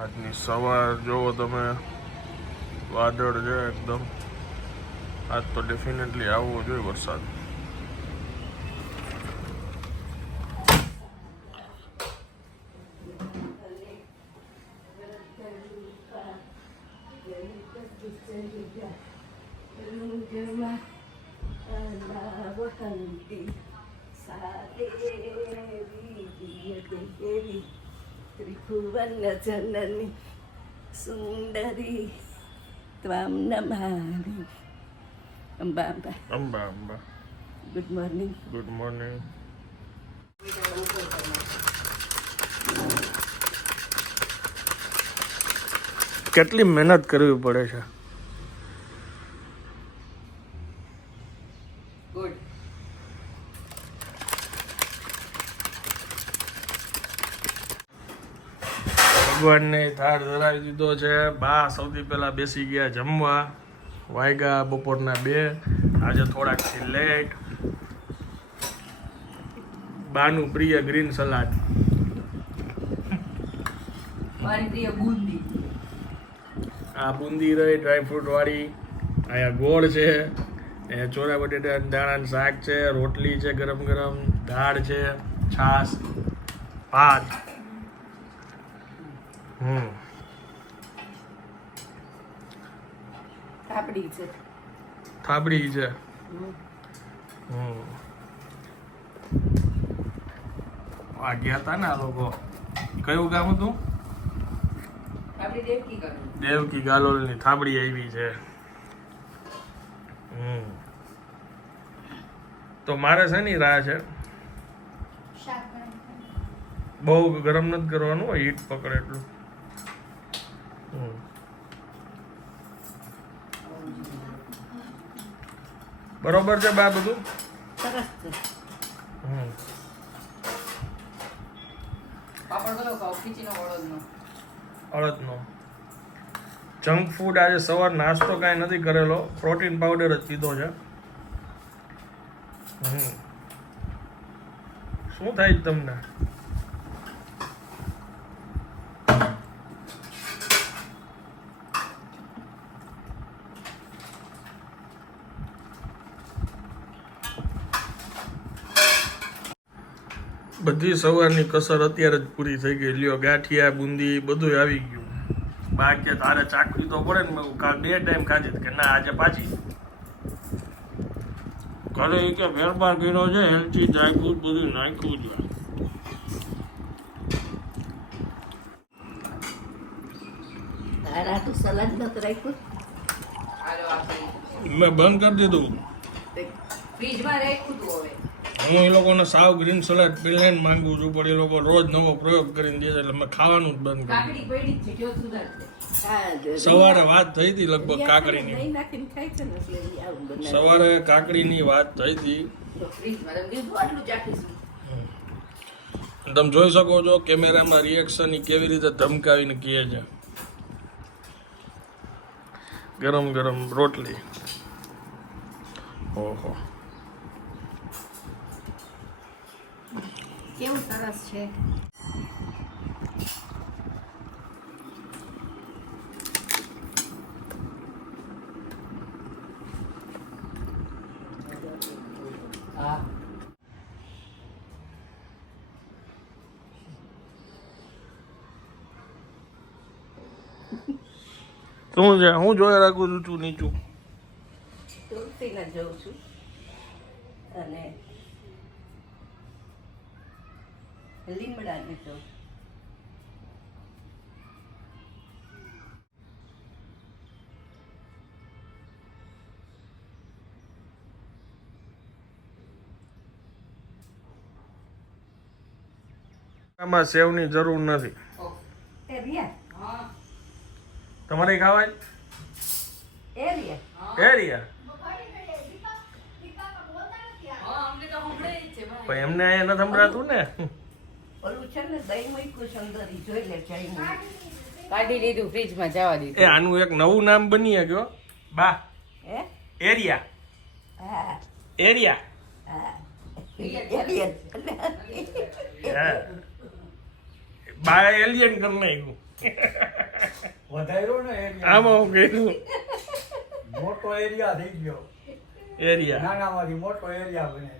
આજની સવાર જોવો તમે, વાદળ છે એકદમ. આજ તો ડેફિનેટલી આવવો જોઈએ વરસાદ. ત્રિભુવન જનની સુંદરી ત્વામ નમામિ. Amba Amba Amba Amba. Good morning. Good morning. કેટલી મહેનત કરવી પડે છે. ગુડ. ભગવાનને થાળ ધરાવી દીધો છે. બા સૌથી પહેલા બેસી ગયા જમવા. વાગ્યા બપોરના 2. આજે થોડાકથી લેટ. બાનું પ્રિય ગ્રીન સલાડ. મારી પ્રિય બુંદી. આ બુંદી રહી ડ્રાયફ્રૂટ વાળી. અહીંયા ગોળ છે. અહીંયા ચોરા બટેટા દાણાનું શાક છે. રોટલી છે ગરમ ગરમ. દાળ છે, છાશ, ભાત. થાપડી છે. થાબડી છે. આ ગયા તા ને આ લોકો. કયું ગામ હતું? થાપડી દેવકી કરું. દેવકી ગાલોલની થાબડી આવી છે. તો મારે શેની રાહ છે? બહુ ગરમ નથી કરવાનું, હીટ પકડે એટલું. બરોબર છે બા બધું? સરસ છે. પાપડ કયો ખાવ? ખીચીનો અડદનો. અડદનો જંક ફૂડ. આજે સવાર નાસ્તો કાંઈ નથી કરેલો, પ્રોટીન પાવડર જ પીધો છે. શું થાય છે તમને? બધી સવારની કસર અત્યારે જ પૂરી થઈ ગઈ. લ્યો ગાંઠિયા બુંદી બધું આવી ગયું. બાકી તારે ચાકરી તો પડે ને. મેં કાલ 2 ટાઈમ ખાધી કે ના આજે પાછી. ઘરે કે ફેરફાર કર્યો છે, હેલ્થી ડ્રાયફ્રૂટ બધું નાખ્યું છે. તારા તો સલાડ નતું રાખ્યું? મેં બંધ કરી દીધું. ફ્રીજમાં રાખ્યું તું હવે. હું એ લોકોને સાવ ગ્રીન સલાડ પ્લેન માંગુ છું, પણ એ લોકો રોજ નવો પ્રયોગ કરીને દે છે એટલે મેં ખાવાનું જ બંધ કરી કાકડી પડી છે, જો સુધારશે. દીધું. સવારે વાત થઈ હતી લગભગ કાકડીની. દહીં નાખીને ખાય છે ને એટલે આવું બનાવે. સવારે કાકડીની વાત થઈ હતી. ફ્રીજમાં તમે કીધું આટલું ચાખીશું. તમે જોઈ શકો છો કેમેરામાં રિએક્શન કેવી રીતે ધમકાવીને કહે છે. ગરમ ગરમ રોટલી. ઓહો, કેવું સરસ છે. હા. શું છે? હું જોયા રાખું છું ઊંચું નીચું. તુલસીને જોઉં છું અને લીમડાને જોઉં. આમાં સેવની જરૂર નથી. એ રિયા. હા. તમારે ખાવાય? એ રિયા. એ રહ્યા. પણ એમને અહીંયા નથી સંભળાતું ને. ઓલું છે ને દહીં મૂક્યું છે અંદર, ઈ જોઈ લે જાય. કાઢી લીધું, ફ્રીજમાં જવા દીધું. એ આનું એક નવું નામ બની ગયો બા. હે? એરિયા. હા. એરિયા. હા. એલિયન. બા એલિયન કરી નાખ્યું. વધાર્યો ને એરિયા આમાં હું કર્યું મોટો એરિયા થઈ ગયો એરિયા નાનામાંથી મોટો એરિયા બને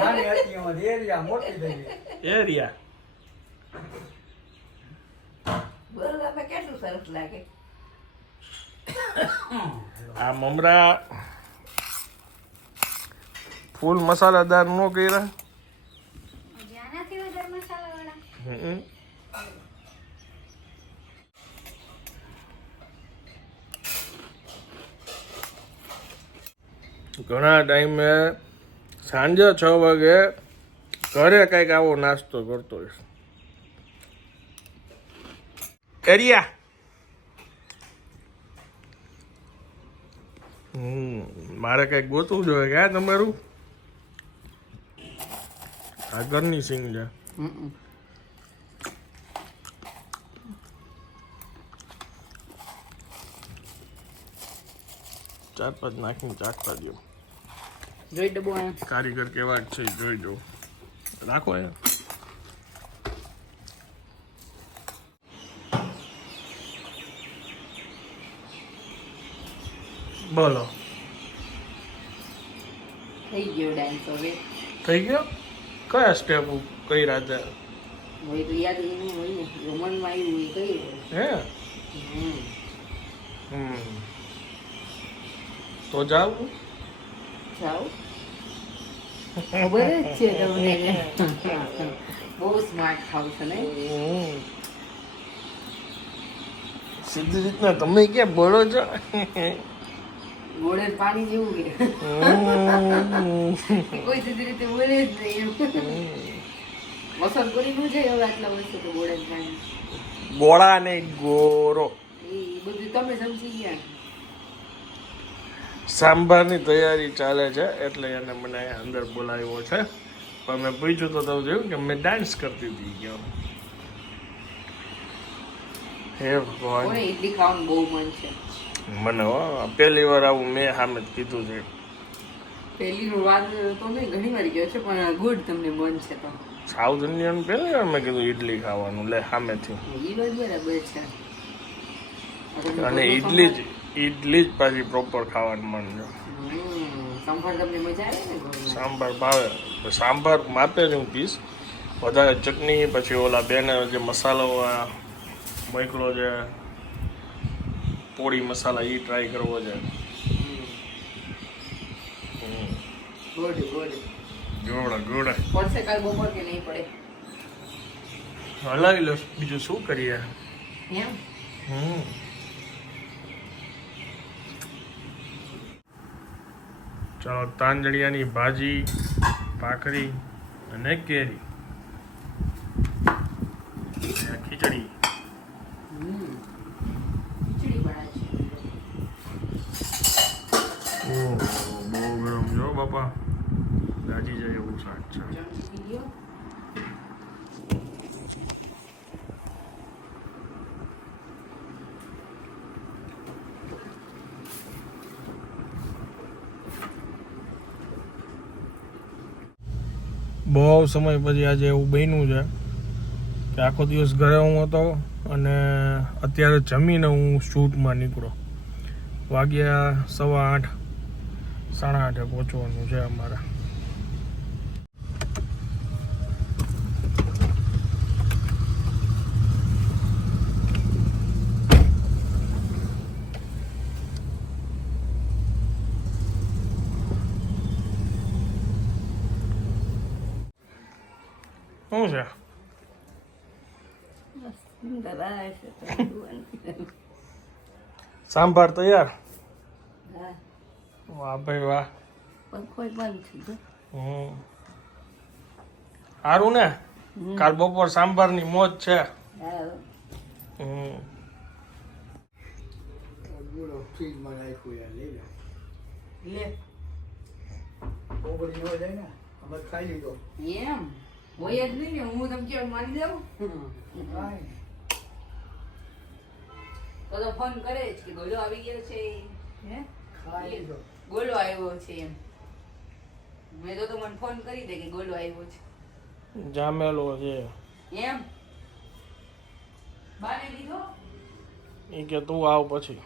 નાની હતી એમાંથી એરિયા મોટી થઈ ગઈ એરિયા બોલવામાં કેટલું સરસ લાગે. આ મમરા ફૂલ મસાલાદાર નો કર્યા આનાથી વધારે મસાલાવાળા. હમ. ઘણા ટાઈમે સાંજે 6 વાગે ઘરે કઈક આવો નાસ્તો કરતો હોઈશ. એરિયા મારે કઈક ગોતવું જોઈએ ક્યાં તમારું આ ઘરની સિંગ છે. ચાર પાંચ નાખીને ચાખતા દો. જોઈ ડબ્બો અહીંયા. કારીગર કેવા છે ઈ જોઈ જો. રાખો એ બોલો થઈ ગયો ડાન્સ હવે. થઈ ગયો કયા સ્ટેપ કઈ રાતે હવે તો યાદ નહીં હોય ને મનમાં આવ્યું એ કઈ હે હમ હમ તો જાવ જાઓ ખબર જ છે તમને બહુ સ્માર્ટ ખાવ છો ને. સીધી રીતના તમે ક્યાં બોલો છો ગોળે પાણી જેવું કે કોઈ સીધી રીતે બોલે જ નહીં એમ. વસંત કરી નું છે હવે આટલા વર્ષે તો ગોળે પાણી ગોળા ને ગોરો એ બધું તમે સમજી ગયા. સાંભારની તૈયારી ચાલે છે એટલે એને મને અંદર બોલાવ્યો છે પણ મેં પૂછ્યું તો તમે જોયું કે મેં ડાન્સ કરતી હતી ગયો. હે ભગવાન કોને ઇડલી ખાવાનું બહુ મન છે. મને હો પહેલી વાર આવું મેં સામે જ કીધું છે. પહેલી વાત તો મેં ઘણી વાર ગયો છે પણ ગુડ તમને મન છે તો સાઉથ ઇન્ડિયન પહેલી વાર મેં કીધું ઇડલી ખાવાનું લે સામેથી એ વાત બરાબર છે. અને ઇડલી જ પાછી પ્રોપર ખાવાનું મન છે. સંભાળ તમને મજા આવે ને ઘરમાં? સાંભાર ભાવે સાંભાર માપે જ હું પીસ વધારે ચટણી પછી ઓલા બેને જે મસાલો મોકલો છે પોળી મસાલા એ ટ્રાય કરવો છે. Good good. ગોળ પડશે કાલ બપોર કે નહીં પડે હલાવી લો બીજું શું કરીએ. એમ ચાલો તાંજળિયાની ભાજી ભાખરી અને કેરી અને ખીચડી. ખીચડી બનાવે છે. ઓહો બહુ ગરમ જો બાપા ગાજી જાય એવું શાક છે. ચમચી પી લ્યો. બહુ સમય પછી આજે એવું બન્યું છે કે આખો દિવસ ઘરે હું હતો અને અત્યારે જમીને હું શૂટમાં નીકળ્યો. વાગ્યા 8:15 8:30 પહોંચવાનું છે અમારે. શું છે સુંદર આવે છે તો જોવાનું. સાંભાર તૈયાર. હા, વાહ ભાઈ વાહ. પંખો બંધ થઈ ગયો. સારું ને કાલ બપોર સાંભારની મોજ છે. હા, ગુડો ફ્રીજમાં નાખ્યું યાર લઈ લો લે ઓગળી ન જાય ને અમે ખાઈ લીધો એમ હોય જ નહીં ને હું તમે કેવું માની દઉં કાંઈ તો ફોન કરે જ કે ગોળો આવી ગયો છે હે ખાઈ લીધો ગોળો આવ્યો છે એમ મેં તો મને ફોન કરી દે કે ગોળો આવ્યો છે જામેલો છે એમ બાને લીધો એ કે તું આવ પછી.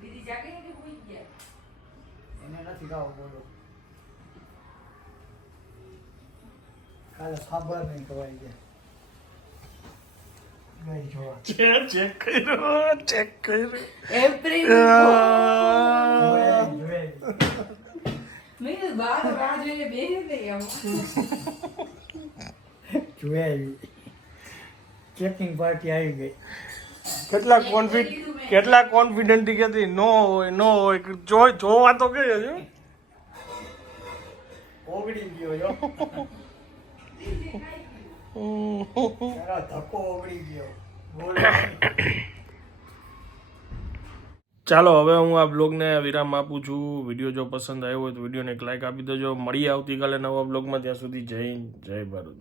દીદી જાગે કે ભૂઈ ગયા? એને નથી ખાવું બોલો કાલે સાંભળ નહીં કવાઈ ગયા ગઈ જોવા ચેક કર્યો. એપ્રિલ જોઈ મેં બાર રાહ જોઈને બેસી ગઈ આમ. જોઈ ચેકિંગ પાર્ટી આવી ગઈ કેટલા કોન્ફિડન્ટ કહેતી નો હોય જોવા તો કઈ હજુ ઓગળી ગયો જો તારા ધક્કો ઓગળી ગયો બોલ ચાલો હવે હું આ બ્લોગને વિરામ આપું છું. વિડીયો જો પસંદ આવ્યો હોય તો વિડીયોને એક લાઈક આપી દેજો. મળીએ આવતીકાલે નવા બ્લોગમાં. ત્યાં સુધી જય હિન્દ, જય ભારત.